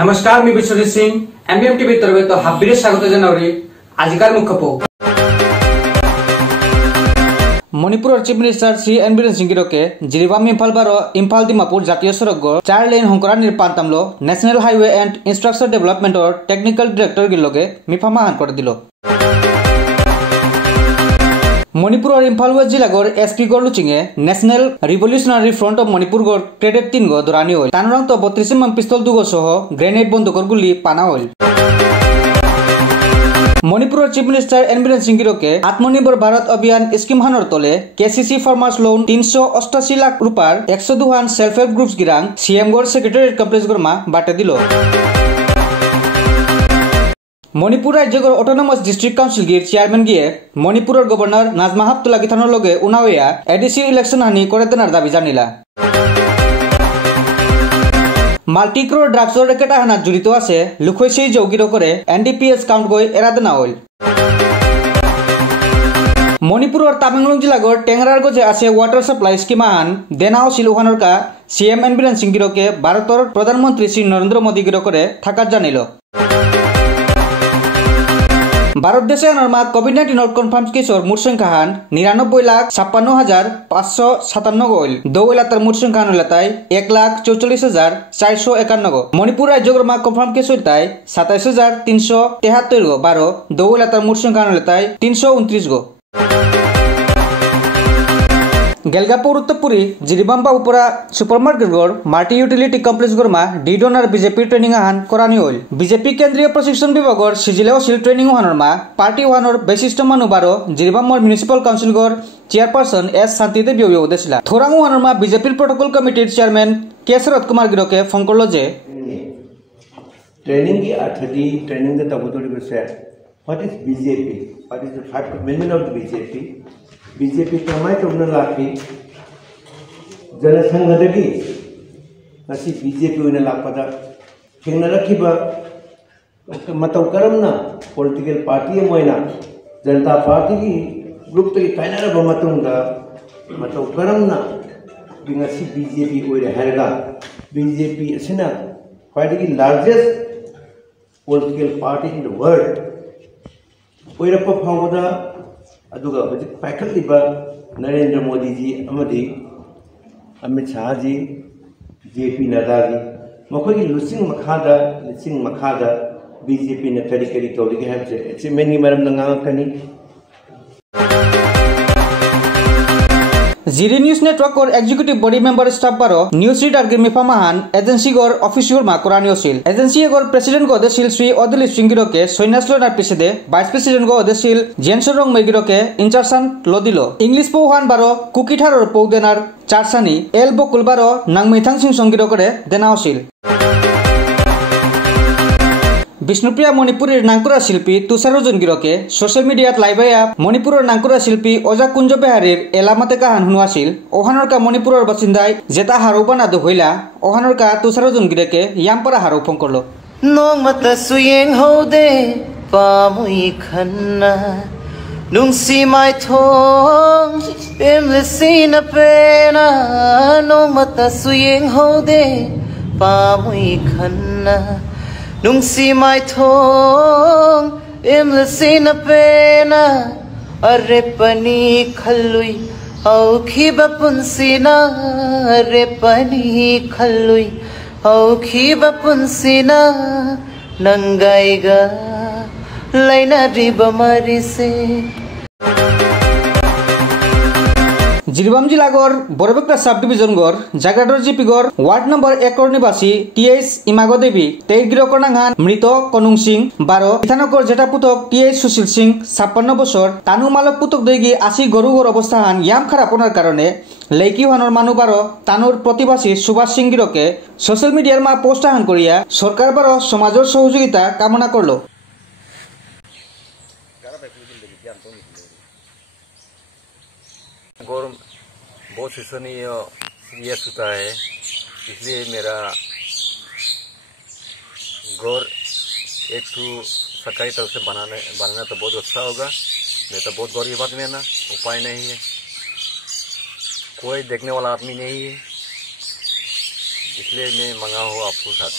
नमस्कार, मी Biswajit Singh MBM TV तर्फे तो हार्दिक स्वागत जानेवारी आजकार मुख्य post Manipur chief minister Shri N Biren Singh गिरोके जिरीबाम इम्फाल बारो इम्फाल दिमापुर जातीय सड़क 4 लेन हंकरा निर्पांतमलो national highway and infrastructure development और टेक्निकल डायरेक्टर गिलोगे मिफामा हान कर दिलो मणिपुर और इम्फाल वेस्ट जिलागोर एसपी गोर लुचिंगे national revolutionary front of Manipur गोर क्रेडिट 3 गो दुरानी होल तानरंग तो 32 एम पिस्तल 2 गो सह ग्रेनेड बंदूकर गुली पाना होल Manipur chief minister N Biren Singh गिरोके आत्मनिर्भर भारत अभियान स्कीम हानर तले केसीसी फार्मर्स लोन 388 लाख रुपार 102 सेल्फ हेल्प ग्रुप्स गिरांग सीएम गोर सेक्रेटरिएट कम्प्लेक्स गोरमा बाटे दिलो मणिपुर राज्य ऑटोनोमस डिस्ट्रिक्ट काउंसिल गिर चेयरमैन गिए मणिपुर गवर्नर नाजमा हप्तुल्ला गिथानर लगे उनावया एडीसी इलेक्शन हानि करे देनार दाबी जानिला माल्टी क्रोर ड्राग्स रेकेट हाना जड़ित आछे लुखैसै जौगिरो करे एनडीपीएस काउंट गई एरा देना हल मणिपुर और तामेंगलों जिलागोर टेंगरार गजे आछे वाटर सप्लाई स्कीम हान देनाओ सिलुहानर का सीएम एन बीरेन सिंह गिरोके भारतर प्रधानमंत्री श्री नरेंद्र मोदी गिरो करे थाकात जानिलो भारत देशे नरमा कोविड-19 कन्फार्म केसर मुठ संख्या हान 99,56,557 गईल दौलातर मुठ संख्या हलताय 1,44,451 गो मणिपुर राज्य गरमा कन्फार्म केस हलताय 27,373 गो 12 दौलातर मुठ संख्या हलताय 329 गो गेलगापुर उत्तरपुरी जिरीबाम बाबुपुरा सुपरमार्केट गोर माल्टी यूटिलिटी कम्प्लेक्स गोरमा डी डोनर बीजेपी ट्रेनिंग हान करानी होल बीजेपी केंद्रीय प्रशिक्षण विभागोर सिजिलेओ सिल ट्रेनिंग हानरमा पार्टी हानर वैशिष्ट मानुबारो जिरीबाम म्युनिसिपल काउंसिल गोर chairperson S Shanti Devi उदेशिला थोरांगु हानरमा BJP protocol committee chairman के शरद कुमार गिरोके फोन करलो जे ट्रेनिंग की अर्थदी ट्रेनिंग द तबुतोरी बसे what is BJP what is the five minimum of the BJP कमाई तौना लाखी जनसंघदगी नसी बीजेपी होने लापदा थेंगनरखिबा मतौ करमना पॉलिटिकल पार्टी मोइना जनता पार्टी की ग्रुप तकी कायनारबा मतुंगा मतौ करमना बिंगसी बीजेपी ओइरे हरगा बीजेपी असिना ख्वाइदगी largest political party in the world ओइरपा फावदा अदुगा हजिक पाइखलिबा नरेंद्र मोदी जी अमदी अमित शाह जी जेपी नड्डा जी मखोगी लुसिंग मखादा बीजेपी ने करी करी तौलिगे हाबसे अचीवमेंट की मरम नंगाकनी जीरी न्यूज नेटवर्क और एग्जीक्यूटिव बॉडी मेंबर स्टाफ बारो न्यूज रीडर गिर मिफामाहान एजेंसी गोर ऑफिशियल मा कुरानियोसिल एजेंसी गोर प्रेसिडेंट गो देसिल श्री ओदिल सिंगिरो के सोइनास्लो ना पिसेदे वाइस प्रेसिडेंट गो देसिल जेनसरंग मेगिरो के इंचारसान लोदिलो इंग्लिश पोहान बारो कुकिठार और पौदेनार चारसानी एल बकुल बारो नांगमिथांग सिंह संगिरो करे देनाओसिल विष्णुप्रिया मणिपुर नांकुरा शिल्पी तुषारजन गिरोके सोशल मीडिया लाइव मणिपुर नांकुरा शिल्पी ओजा कुंज बेहारीर एलामते का हानुआसिल ओहानर का मणिपुर बासिंदाय जेता हारोबाना दोहैला ओहानर का तुषारजन गिरोके यामपरा हारो फंकरलो नोंगमत सुयेंग होदे पामुई खन्ना नुंसी माय थोंग एमलसीन पेना नोंगमत सुयेंग होदे पामुई खन्ना नुंसी माय थोंग इमलसीन पेना अरे पनी खल्लुई औखी बपुंसीना अरे पनी खल्लुई औखी बपुंसीना नंगाईगा लैना रिबमरी से जिरीबाम जिलागोर बरबेकटा सब डिविजन गोर जागाडर जीपी गोर वार्ड नंबर 1 निवासी टीएस इमागो देवी तेगिरोकरनांगान मृत कनुंग सिंह 12 इथानगर जेटा पुतक टीएस सुशील सिंह 56 बছর तानु मालक पुतक देगी 80 गरु गोर अवस्था हान याम खरापनार कारणे लेकी हानर मानु 12 तानुर प्रतिबासी सुभाष सिंह गिरोके सोशल मीडियार मा पोस्ट हान करिया सरकार बारो समाजर सहयोगिता कामना करलो गौरव बहुत सीजनीय सीरियस होता है इसलिए मेरा गौर एक तो सरकारी तरफ से बनाना तो बहुत अच्छा होगा। मैं तो बहुत गरीब आदमी है ना, उपाय नहीं है, कोई देखने वाला आदमी नहीं है, इसलिए मैं मंगा हूँ आपको साथ।